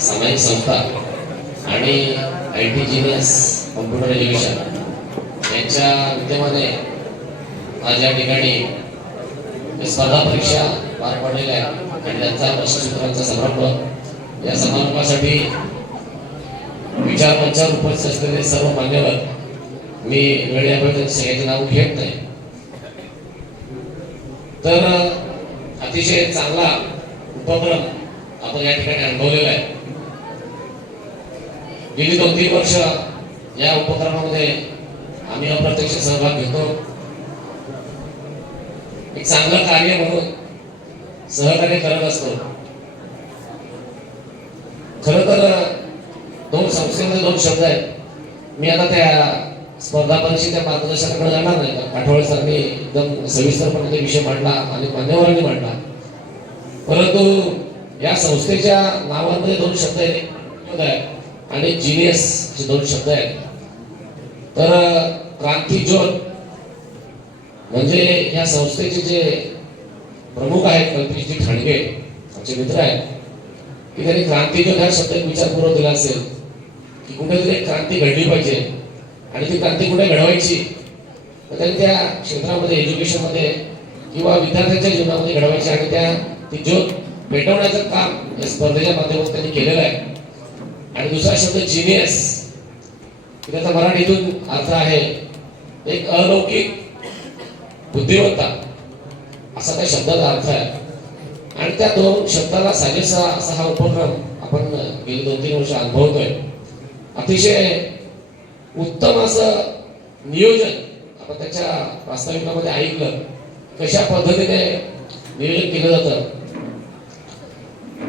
सामाजिक संस्था आणि I T genius computer education यांच्या विद्यमाने आज या ठिकाणी स्पर्धा परीक्षा पार पडलेल्या आहेत. आणि त्यांचा प्रशिक्षकांचा समारंभ. या समारंभासाठी विचार मंचावर उपस्थित असलेले सर्व मान्यवर मी वेळेबद्दल त्यांच्या नाव घेत नाही तर अतिशय चांगला उपक्रम आपण या ठिकाणी अनुभवलेला आहे. गेली दोन तीन वर्ष या उपक्रमामध्ये आम्ही अप्रत्यक्ष सहभाग घेतो. एक चांगलं कार्य म्हणून सहकार्य करत असतो. खर तर दोन संस्थेमध्ये दोन शब्द आहेत. मी आता त्या स्पर्धा परीक्षेच्या मार्गदर्शनाकडे जाणार नाही. आठवडे सरांनी एकदम सविस्तरपणे ते विषय मांडला आणि मान्यवरांनी मांडला. परंतु या संस्थेच्या नावामध्ये दोन शब्द आहेत. आणि जिनियस हे दोन शब्द आहेत. तर क्रांती ज्योत म्हणजे या संस्थेचे जे प्रमुख आहेत कल्पेशजी ठाणगे आमचे मित्र आहेत की त्यांनी क्रांती ज्योत हा शब्द विचारपूर्वक दिला असेल की कुठेतरी क्रांती घडली पाहिजे आणि ती क्रांती कुठे घडवायची? तर त्यांनी त्या क्षेत्रामध्ये एज्युकेशनमध्ये किंवा विद्यार्थ्यांच्या जीवनामध्ये घडवायची आणि त्या ती ज्योत पेटवण्याचं काम या स्पर्धेच्या माध्यमातून त्यांनी केलेलं आहे. आणि दुसरा शब्द जिनियस त्याचा मराठीतून अर्थ आहे एक अलौकिक बुद्धिमत्ता. असा त्या शब्दाचा अर्थ आहे. आणि त्या दोन शब्दाला साजेसा असा हा उपक्रम आपण गेली दोन तीन वर्ष अनुभवतोय. अतिशय उत्तम असं नियोजन आपण त्याच्या प्रास्ताविकामध्ये ऐकलं. कशा पद्धतीने नियोजन केलं जातं?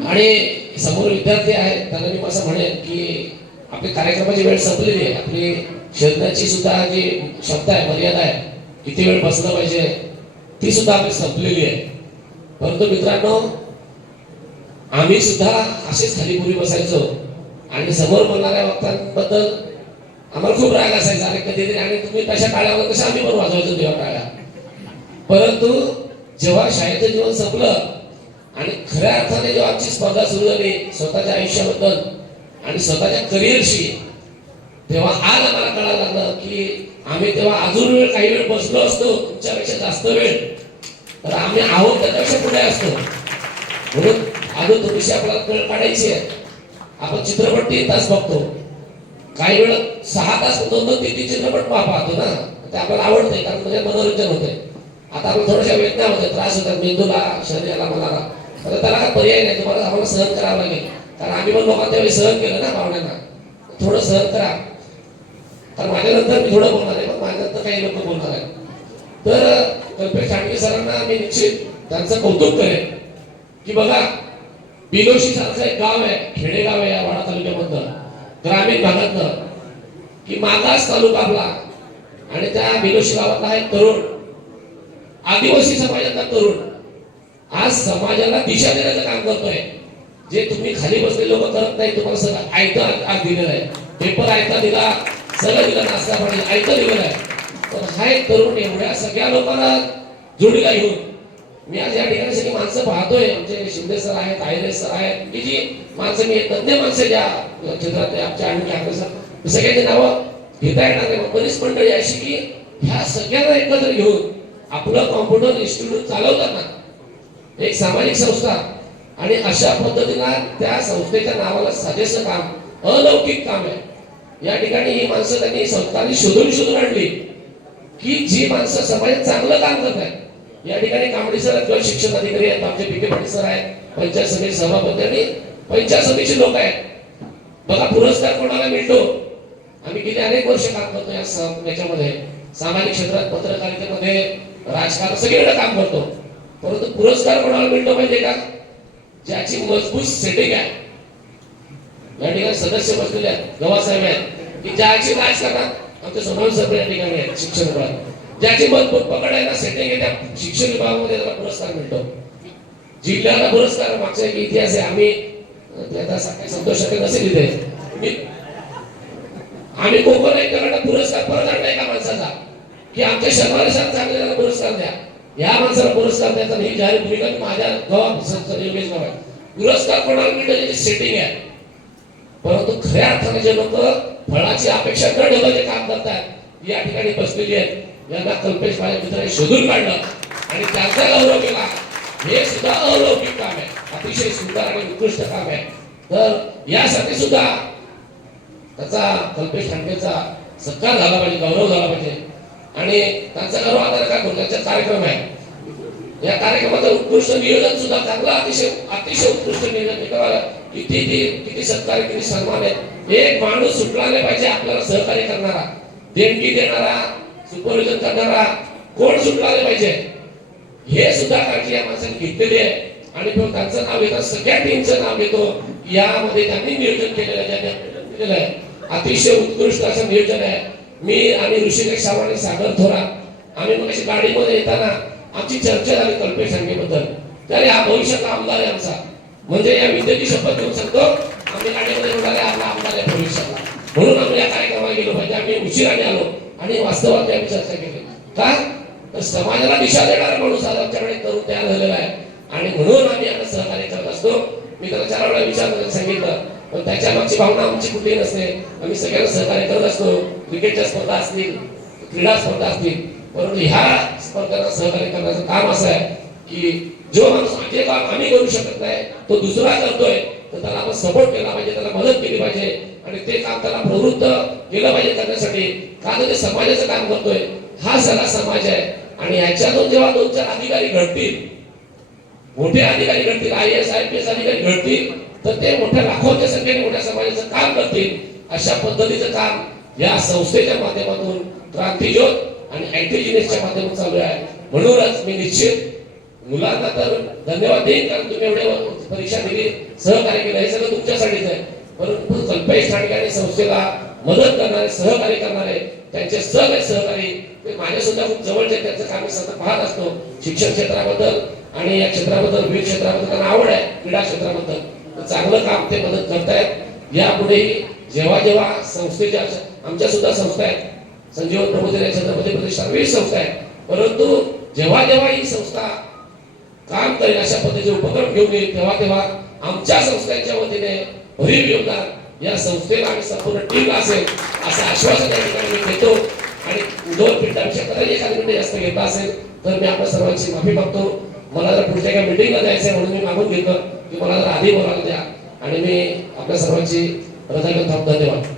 आणि समोर विद्यार्थी आहेत त्यांना मी असं म्हणेन की आपली कार्यक्रमाची वेळ संपलेली आहे. आपली शरीराची सुद्धा जी क्षमता आहे मर्यादा आहे किती वेळ बसलं पाहिजे ती सुद्धा आपली संपलेली आहे. परंतु मित्रांनो आम्ही सुद्धा असेच खाली बसायचो आणि समोर बोलणाऱ्या वक्तांबद्दल आम्हाला खूप राग असायचा. आणि कधीतरी आणि तुम्ही कशा टाळ्यावर कसं आम्ही पण वाजवायचो तेव्हा टाळ्या. परंतु जेव्हा शाळेचं जीवन संपलं आणि खऱ्या अर्थाने जेव्हा आमची स्पर्धा सुरू झाली स्वतःच्या आयुष्याबद्दल आणि स्वतःच्या करिअरशी तेव्हा आज आम्हाला कळायला लागलं की आम्ही तेव्हा अजून वेळ काही वेळ बसलो असतो तुमच्यापेक्षा जास्त वेळ. तर आम्ही आहोत त्याच्यापेक्षा पुढे असतो. म्हणून अजून थोडीशी आपल्याला कळ काढायची आहे आपण चित्रपट तीन तास बघतो. काही वेळ सहा तास दोन दोन तीन तीन चित्रपट पाहतो ना. ते आपल्याला आवडते कारण म्हणजे मनोरंजन होते. आता आपण थोड्याशा वेदना होते त्रास होतात मेंदूला शरीराला मनाला. तर त्याला काय पर्याय नाही. तुम्हाला आम्हाला सहन करावं लागेल. कारण आम्ही पण लोकांना त्यावेळी सहन केलं ना पाहुण्यांना थोडं सहन करा. कारण माझ्यानंतर मी थोडं बोलणार आहे पण माझ्यानंतर काही लोक बोलणार आहे तर कल्पेश ठाणगे सरांना मी निश्चित त्यांचं कौतुक करेन. की बघा बिलोशी सारखं एक गाव आहे खेडेगाव आहे या वाडा तालुक्यामधलं ग्रामीण भागातलं. की मागास तालुका आपला. आणि त्या बिलोशी गावातला आहे तरुण. आदिवासी समाजातला तरुण. आज समाजाला दिशा देण्याचं काम करतोय. जे तुम्ही खाली बसले लोक करत नाही तुम्हाला सगळं आयतं आज दिलेलं आहे. पेपर आयता दिला सगळं दिलं नाश्ता पाणी आयतं दिलेलं आहे. पण हा एक तरुण एवढ्या सगळ्या लोकांना जोडीला घेऊन मी आज या ठिकाणी सगळी माणसं पाहतोय. आमचे शिंदे सर आहेत आयरे सर आहेत की जी माणसं मी तज्ञ माणसं ज्या क्षेत्रात आमच्या आणि ठाकरे सर. सगळ्यांची नावं घेता येणार नाही बरीच मंडळी अशी की ह्या सगळ्यांना एकत्र घेऊन आपलं कॉम्प्युटर इन्स्टिट्यूट चालवताना एक सामाजिक संस्था. आणि अशा पद्धतीनं त्या संस्थेच्या नावाला साजेसं काम अलौकिक काम आहे. या ठिकाणी ही माणसं त्यांनी संस्थांनी शोधून शोधून आणली की जी माणसं समाजात चांगलं काम करत आहेत. या ठिकाणी कांबडी सर आहेत किंवा शिक्षण अधिकारी आहेत आमचे पीके पाटील सर आहेत पंचायत समिती सभापती आणि पंचायत समितीचे लोक आहेत. बघा पुरस्कार कोणाला मिळतो? आम्ही गेली अनेक वर्ष काम करतो या याच्यामध्ये. सामाजिक क्षेत्रात पत्रकारितेमध्ये राजकारण सगळीकडे काम करतो. परंतु पुरस्कार कोणाला मिळतो पाहिजे का? ज्याची मजबूत सेटिंग आहे. या ठिकाणी सदस्य बसलेले आहेत गवासाहेब आहेत की ज्याची राजकारणात आमचे सोनवणे सर या ठिकाणी आहेत शिक्षण विभाग. ज्याची मजबूत पकड आहे ना सेटिंग आहे त्या शिक्षण विभागामध्ये त्याला पुरस्कार मिळतो. जिल्ह्याला पुरस्कार मागचा एक इतिहास आहे आम्ही त्याचा आता असा काही संतोष नसेल इथे. आम्ही कोकण एककडे पुरस्कार परत आणलाय एका माणसाचा की आमच्या शनिवारी सर चांगले त्याला पुरस्कार या माणसाला पुरस्कार द्यायचा नाही जाहीर भूमिका माझ्या गावात योगेश गाव आहे पुरस्कार कोणाला मिळतो त्याची सेटिंग आहे. परंतु खऱ्या अर्थाने जे लोक फळाची अपेक्षा न ठेवता जे काम करतात या ठिकाणी बसलेली आहेत. यांना कल्पेश माझ्या मित्राने शोधून काढलं आणि त्यांचा गौरव केला. हे सुद्धा अलौकिक काम आहे. अतिशय सुंदर आणि उत्कृष्ट काम आहे. तर यासाठी सुद्धा त्याचा कल्पेश ठाणकेचा सत्कार झाला पाहिजे गौरव झाला पाहिजे. आणि त्यांचा गर्व आधार काय करतो त्यांचा कार्यक्रम आहे. या कार्यक्रमाचं उत्कृष्ट नियोजन सुद्धा चांगलं अतिशय अतिशय उत्कृष्ट नियोजन करायला किती ती- किती सत्कार किती सन्मान आहे एक माणूस सुटला नाही पाहिजे आपल्याला सहकार्य करणारा देणगी देणारा सुपरविजन करणारा कोण सुटला नाही पाहिजे? हे सुद्धा काळजी या माणसाने घेतलेली आहे. आणि मग त्यांचं नाव घेतात सगळ्या टीमचं नाव घेतो. यामध्ये त्यांनी नियोजन केलेलं आहे त्यांनी केलेलं आहे. अतिशय उत्कृष्ट असं नियोजन आहे. मी आणि ऋषिकेश सावंत आणि सागर थोरा आम्ही मग अशी गाडीमध्ये येताना आमची चर्चा झाली कल्पेशबद्दल त्याने हा भविष्याचा आमदार आहे आमचा. म्हणजे या विद्येची शपथ घेऊ सांगतो आम्ही गाडीमध्ये उडाले आपला आमदार आहे भविष्याला. म्हणून आम्ही या कार्यक्रमाला गेलो पाहिजे. आम्ही उशिराने आलो आणि वास्तवात आम्ही चर्चा केली. का? तर समाजाला दिशा देणारा माणूस आज आमच्याकडे तरुण तयार झालेला आहे. आणि म्हणून आम्ही यांना सहकार्य करत असतो. मी त्याला चार वेळा विचार सांगितलं पण त्याच्या मागची भावना आमची कुठेही नसते. आम्ही सगळ्यांना सहकार्य करत असतो. क्रिकेटच्या स्पर्धा असतील क्रीडा स्पर्धा असतील. परंतु ह्या स्पर्धांना सहकार्य करण्याचं काम असं आहे की जो माणूस जे काम आम्ही करू शकत नाही तो दुसरा करतोय तर त्याला आपण सपोर्ट केला पाहिजे त्याला मदत केली पाहिजे. आणि ते काम त्याला प्रवृत्त केलं पाहिजे करण्यासाठी. का तर ते समाजाचं काम करतोय. हा सगळा समाज आहे. आणि ह्याच्यातून जेव्हा दोन चार अधिकारी घडतील मोठे अधिकारी घडतील I S I P S अधिकारी घडतील तर ते मोठ्या लाखोच्या संख्येने मोठ्या समाजाचं काम करतील. अशा पद्धतीचं काम या संस्थेच्या माध्यमातून क्रांतीज्योत आणि अँटीजिनेसच्या माध्यमातून चालू आहे. म्हणूनच मी निश्चित मुलांना तर धन्यवाद देईन कारण तुम्ही एवढे परीक्षा दिली सहकार्य केलं हे सगळं तुमच्यासाठीच आहे. परंतु कल्पेश ठाणकाने संस्थेला मदत करणारे सहकार्य करणारे त्यांचे सगळे सहकारी ते माझ्या सुद्धा खूप जवळचे त्यांचं काम मी सतत पाहत असतो. शिक्षण क्षेत्राबद्दल आणि या क्षेत्राबद्दल विविध क्षेत्राबद्दल त्यांना आवड आहे क्रीडा क्षेत्राबद्दल. चांगलं काम ते मदत करतायत. यापुढेही जेव्हा जेव्हा संस्थेच्या आमच्या सुद्धा संस्था आहेत. संजीवन प्रबोधन छत्रपती प्रतिष्ठान विविध संस्था आहेत. परंतु जेव्हा जेव्हा ही संस्था काम करेल अशा पद्धतीचे उपक्रम घेऊन येईल तेव्हा तेव्हा आमच्या संस्थांच्या वतीने भरीव योगदान या संस्थेला आणि संपूर्ण टीमला असेल असं आश्वासन या ठिकाणी मी घेतो आणि दोन मिनिटांपेक्षा कदाचित एखादी मिनिट जास्त घेतला असेल तर मी आपल्या सर्वांची माफी मागतो. मला जर पुढच्या एका मिटिंगला जायचं आहे म्हणून मी मागून घेतलं मला कोणाला आधी बोलायला द्या. आणि मी आपल्या सर्वांची हृदयगत धन्यवाद.